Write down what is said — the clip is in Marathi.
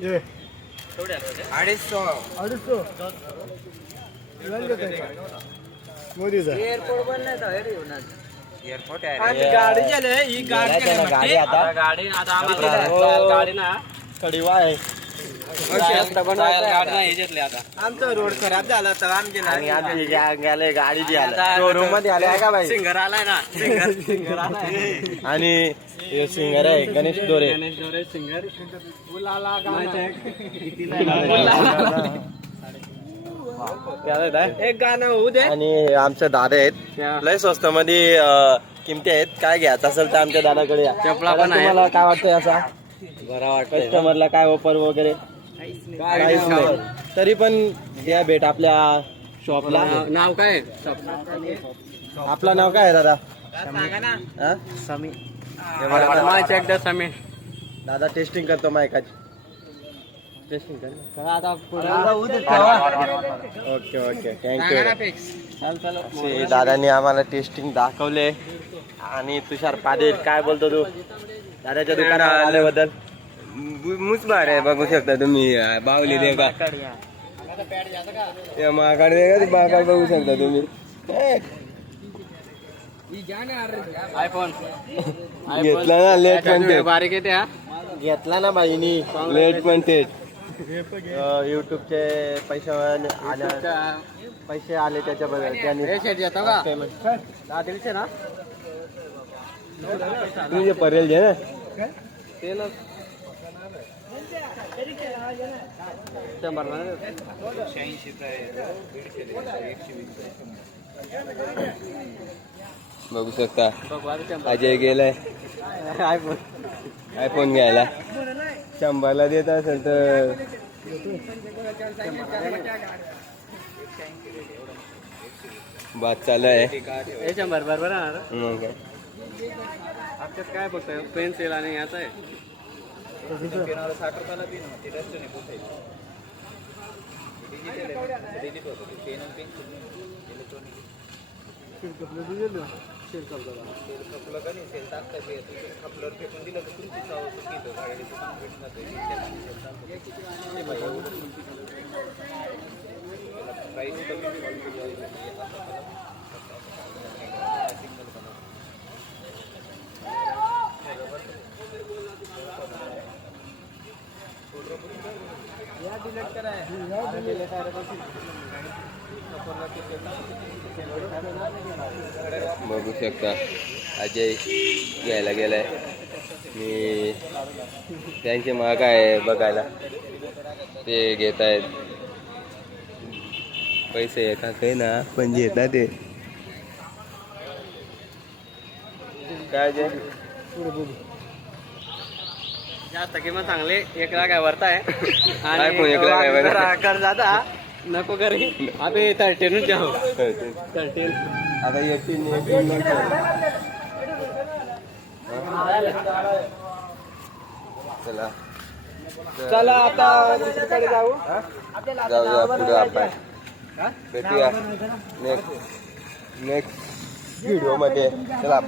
ये. अडीचशो. अडीचशो. मोदीचा. एअरपोर्ट गाडी झाली ही गाडी गाडी आता. गाडी आता आम्हाला गाडी ना. कडीवा आहे. आमचा रोड खराब झाला तर आमची आणि गाडी जी आली. आता- शोरूममध्ये आले आहे का बाई? सिंगर आलाय ना. सिंगर सिंगर आलाय. आणि हे सिंगर आहे गणेश डोरे सिंगर एक गाणं होऊ दे. आणि आमचे दादा आहेत. लय स्वस्त मध्ये किमती आहेत. काय घ्यायचं असेल तर आमच्या दादाकडे या. चपला दादा, पण आहे. तुम्हाला काय वाटतंय असा बरा वाटतंय. कस्टमरला काय ऑफर वगैरे? काहीच नाही. तरी पण द्या भेट आपल्या शॉपला. नाव काय आपलं नाव काय आहे दादा? सांगा ना. हा? समी. हे. बघा दादा. माझ्या एकदा समी. दादा टेस्टिंग करतो मायकाची टेस्टिंग कर ओके ओके. थँक्यू दादानी आम्हाला टेस्टिंग दाखवले. आणि तुषार पाटील काय बोलतो तू? दादाच्या दुकानात आल्याबद्दल. मुच बार आहे बघू शकता तुम्ही बावली दे का या. महाकाड दे का बघू शकता तुम्ही. आयफोन घेतला ना लेट पण ते बारीक येते हा. घेतला ना बाईनी. लेट पण तेच. युट्यूबचे पैसे आले. पैसे आले त्याच्याबद्दल. त्यांनी ना? तुझे परेल जे ना. शंभर बघू शकता. आता अजय गेलाय. आयफोन आयफोन घ्यायला. शंभरला देत असेल तर. बात चालू आहे. शंभर बरोबर मग काय. काय फक्त पेन्सिल आणि याचा आहे. తినాలి సాటర్ తల పిన్ టెస్ట్ అయిపోతాయి digital digital pen and pin electronic cell कपलं दिलेलं सेल कपलं सेल कपलं का नाही सेल टाकता ते कपलर फेकून दिलं तर तुमची चाव चुकीचं गाडीचं काम भेटणार ते बघू शकता. अजय घ्यायला गेलाय. मी त्यांचे महाग आहे बघायला. ते घेत आहेत. पैसे येतात काही ना पण घेतात ते. काय जे जास्त किंमत चांगली एक लाख आहे वरता आहे. एक लाख आहे बरं. जरा कर जाता. नको करी. अबे थर्टीन जाऊ थर्टीन. आता एटीन एटीन चला. चला आता दुसरीकडे जाऊ. जाऊया पुढे आपण भेटूया. नेक्स्ट नेक्स्ट व्हिडिओमध्ये. चला.